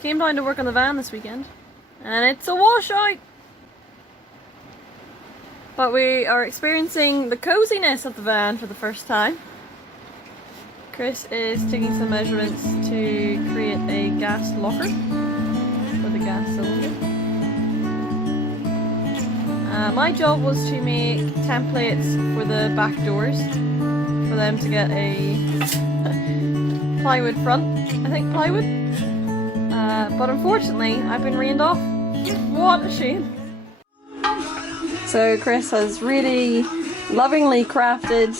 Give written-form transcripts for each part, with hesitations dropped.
Came down to work on the van this weekend, and it's a washout! But we are experiencing the coziness of the van for the first time. Chris is taking some measurements to create a gas locker for the gas cylinder. My job was to make templates for the back doors for them to get a plywood front, I think plywood. But unfortunately I've been rained off. What a shame. So Chris has really lovingly crafted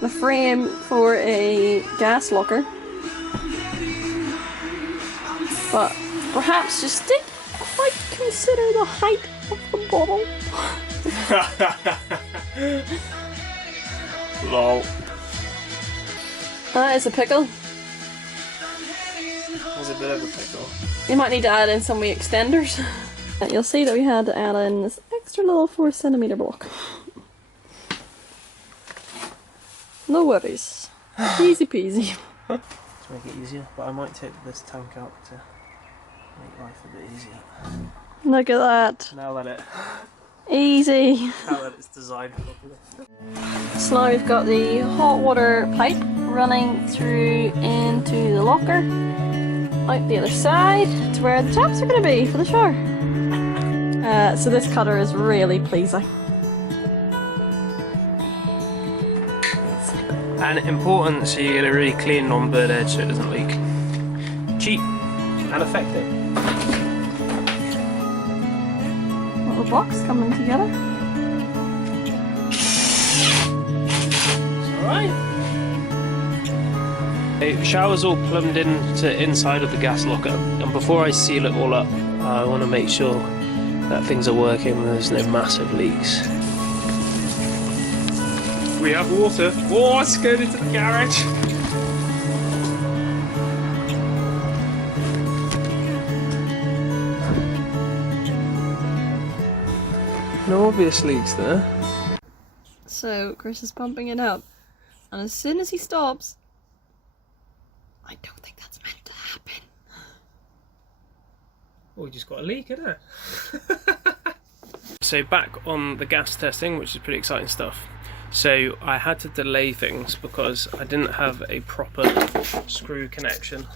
the frame for a gas locker, but perhaps just didn't quite consider the height of the bottle. Lol. That is a pickle. There's a bit of a pickle. You might need to add in some wee extenders. You'll see that we had to add in this extra little 4cm block. No worries. Easy peasy. To make it easier, but I might take this tank out to make life a bit easier. Look at that. Now that Easy. now that it's designed properly. So now we've got the hot water pipe running through into the locker, out the other side to where the taps are going to be for the shower. So this cutter is really pleasing. And important, so you get a really clean non-bird edge so it doesn't leak. Cheap and effective. Little box coming together. It's alright. The shower's all plumbed into inside of the gas locker, and before I seal it all up, I want to make sure that things are working and there's no massive leaks. We have water. Oh, it's going into the garage. No obvious leaks there. So Chris is pumping it up, and as soon as he stops, I don't think that's meant to happen. Oh, we just got a leak, isn't it? So back on the gas testing, which is pretty exciting stuff. So I had to delay things because I didn't have a proper screw connection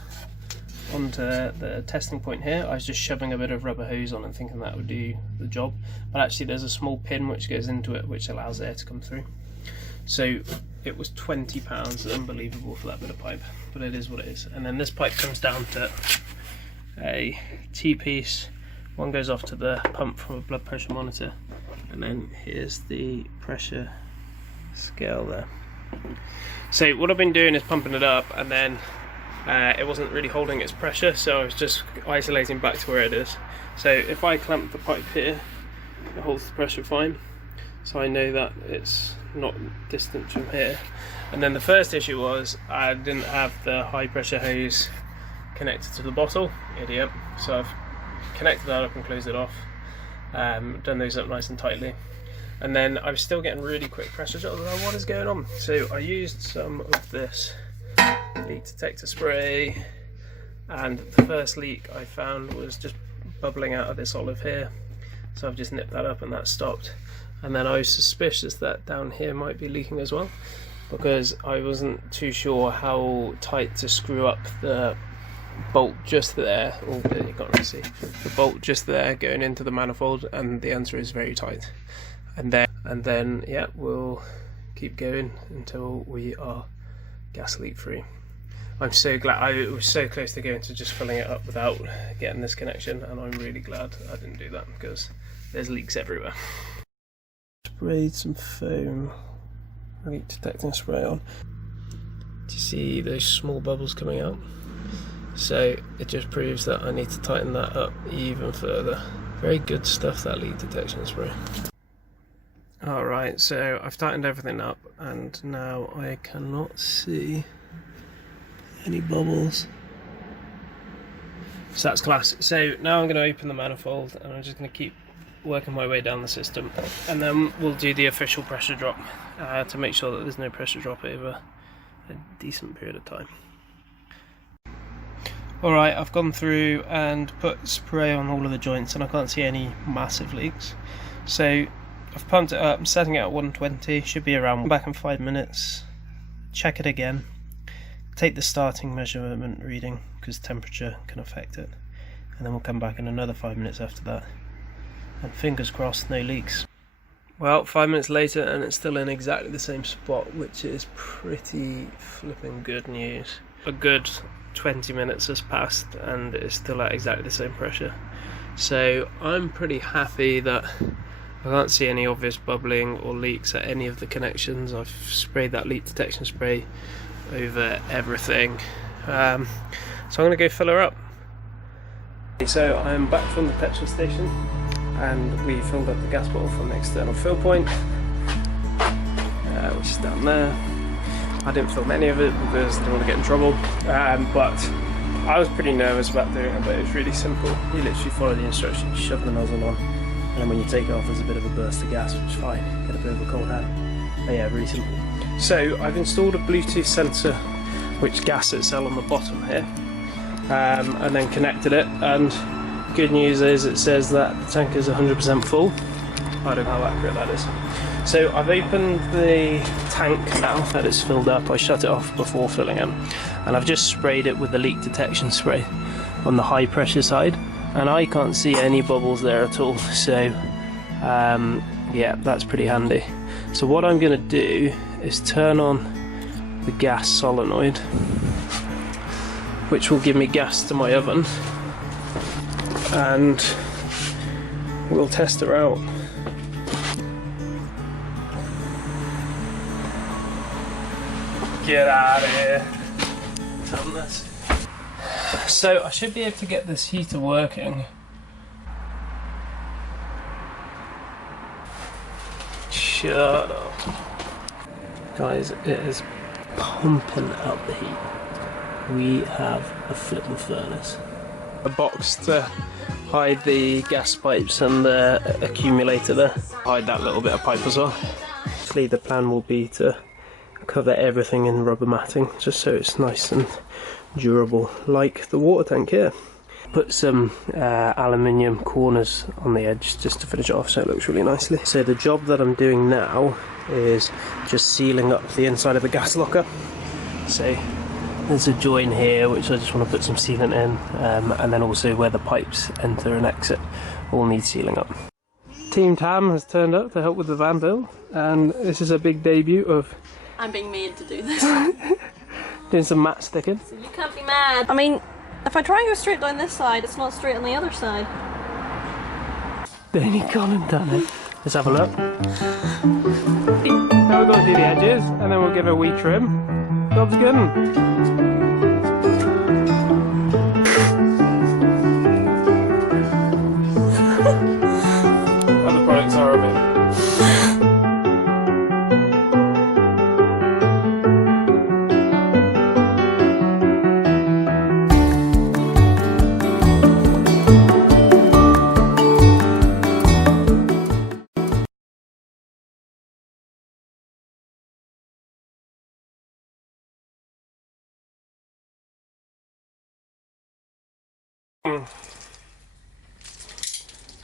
onto the testing point here. I was just shoving a bit of rubber hose on and thinking that would do the job, but actually there's a small pin which goes into it which allows air to come through. So it was £20, unbelievable for that bit of pipe, but it is what it is. And then this pipe comes down to a T-piece, one goes off to the pump from a blood pressure monitor, and then here's the pressure scale there. So what I've been doing is pumping it up, and then it wasn't really holding its pressure, so I was just isolating back to where it is. So if I clamp the pipe here, it holds the pressure fine, so I know that it's not distant from here. And then the first issue was I didn't have the high pressure hose connected to the bottle, idiot. So I've connected that up and closed it off, done those up nice and tightly. And then I was still getting really quick pressure drops. I was like, what is going on? So I used some of this leak detector spray, and the first leak I found was just bubbling out of this olive here. So I've just nipped that up and that stopped. And then I was suspicious that down here might be leaking as well, because I wasn't too sure how tight to screw up the bolt just there. Oh, you can't really see the bolt just there going into the manifold, and the answer is very tight. And then yeah, we'll keep going until we are gas leak free. I'm so glad. I was so close to going to just filling it up without getting this connection, and I'm really glad I didn't do that because there's leaks everywhere. Sprayed some foam leak detecting spray on. Do you see those small bubbles coming out? So it just proves that I need to tighten that up even further. Very good stuff, that leak detection spray. Alright, so I've tightened everything up and now I cannot see any bubbles. So that's class. So now I'm going to open the manifold and I'm just going to keep working my way down the system, and then we'll do the official pressure drop to make sure that there's no pressure drop over a decent period of time. Alright, I've gone through and put spray on all of the joints and I can't see any massive leaks. So I've pumped it up, I'm setting it at 120, should be around. Back in 5 minutes, check it again, take the starting measurement reading because temperature can affect it, and then we'll come back in another 5 minutes after that. And fingers crossed, no leaks. Well, 5 minutes later and it's still in exactly the same spot, which is pretty flipping good news. A good 20 minutes has passed and it's still at exactly the same pressure. So I'm pretty happy that I can't see any obvious bubbling or leaks at any of the connections. I've sprayed that leak detection spray over everything. So I'm going to go fill her up. So I'm back from the petrol station and we filled up the gas bottle from the external fill point, which is down there. I didn't film any of it because I didn't want to get in trouble, but I was pretty nervous about doing it, but it's really simple. You literally follow the instructions, shove the nozzle on, and then when you take it off there's a bit of a burst of gas, which is fine, get a bit of a cold hand. But yeah, really simple. So I've installed a Bluetooth sensor which gas it cell on the bottom here, and then connected it, and good news is it says that the tank is 100% full. I don't know how accurate that is. So I've opened the tank now that it's filled up. I shut it off before filling it, and I've just sprayed it with the leak detection spray on the high pressure side, and I can't see any bubbles there at all, so yeah, that's pretty handy. So what I'm going to do is turn on the gas solenoid, which will give me gas to my oven, and we'll test her out. Get out of here. Done this. So I should be able to get this heater working. Shut up. Guys, it is pumping out the heat. We have a flipping furnace. A box to hide the gas pipes and the accumulator there. Hide that little bit of pipe as well. Actually, the plan will be to cover everything in rubber matting just so it's nice and durable, like the water tank here. Put some aluminium corners on the edge just to finish it off so it looks really nicely. So the job that I'm doing now is just sealing up the inside of the gas locker. So there's a join here which I just want to put some sealant in, and then also where the pipes enter and exit all need sealing up. Team Tam has turned up to help with the van build, and this is a big debut of I'm being made to do this. doing some mat sticking. So you can't be mad. I mean, if I try and go straight down this side, it's not straight on the other side. Then you gone and done it. Let's have a look. Now we've got to do the edges, and then we'll give it a wee trim. Job's good. Other products are a bit.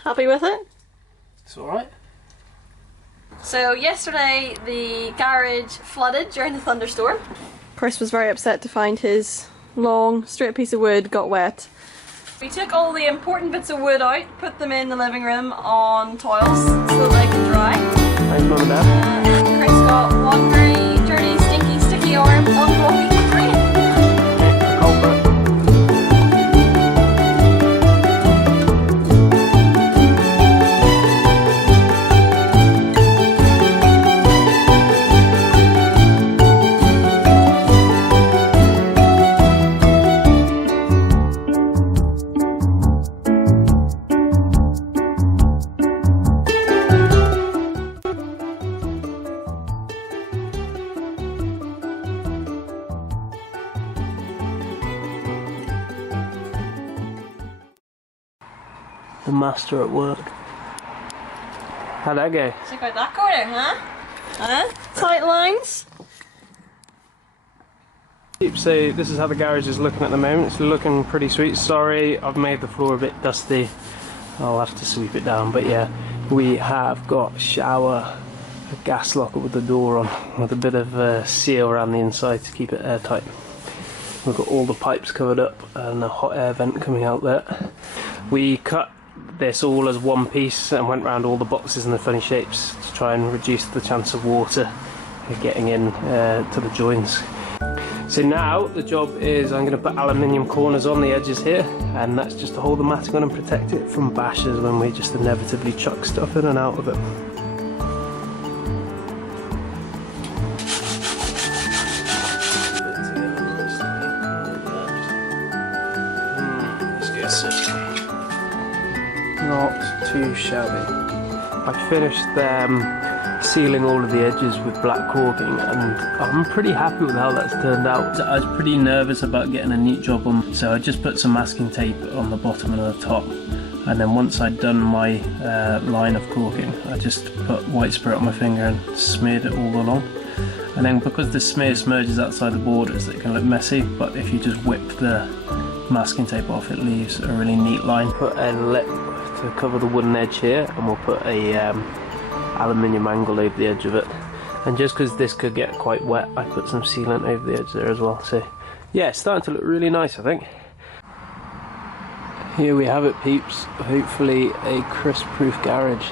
Happy with it? It's alright. So yesterday the garage flooded during a thunderstorm. Chris was very upset to find his long straight piece of wood got wet. We took all the important bits of wood out, put them in the living room on toils so they can dry. Thanks, Mum and Dad. Chris got one very dirty, stinky, sticky arm on walking the train. The master at work. How'd that go? Check out that corner, huh? Huh? Tight lines? So this is how the garage is looking at the moment. It's looking pretty sweet. Sorry, I've made the floor a bit dusty. I'll have to sweep it down, but yeah, we have got a shower, a gas locker with the door on, with a bit of seal around the inside to keep it airtight. We've got all the pipes covered up and a hot air vent coming out there. We cut this all as one piece and went around all the boxes in the funny shapes to try and reduce the chance of water getting in to the joins. So now the job is I'm going to put aluminium corners on the edges here, and that's just to hold the matting on and protect it from bashes when we just inevitably chuck stuff in and out of it. Not too shabby. I finished sealing all of the edges with black caulking, and I'm pretty happy with how that's turned out. I was pretty nervous about getting a neat job on, so I just put some masking tape on the bottom and the top, and then once I'd done my line of caulking, I just put white spirit on my finger and smeared it all along. And then because the smear smudges outside the borders, it can look messy, but if you just whip the masking tape off, it leaves a really neat line. Put a lip to cover the wooden edge here, and we'll put a aluminium angle over the edge of it, and just because this could get quite wet, I put some sealant over the edge there as well. So yeah, it's starting to look really nice, I think. Here we have it, peeps. Hopefully a crisp proof garage.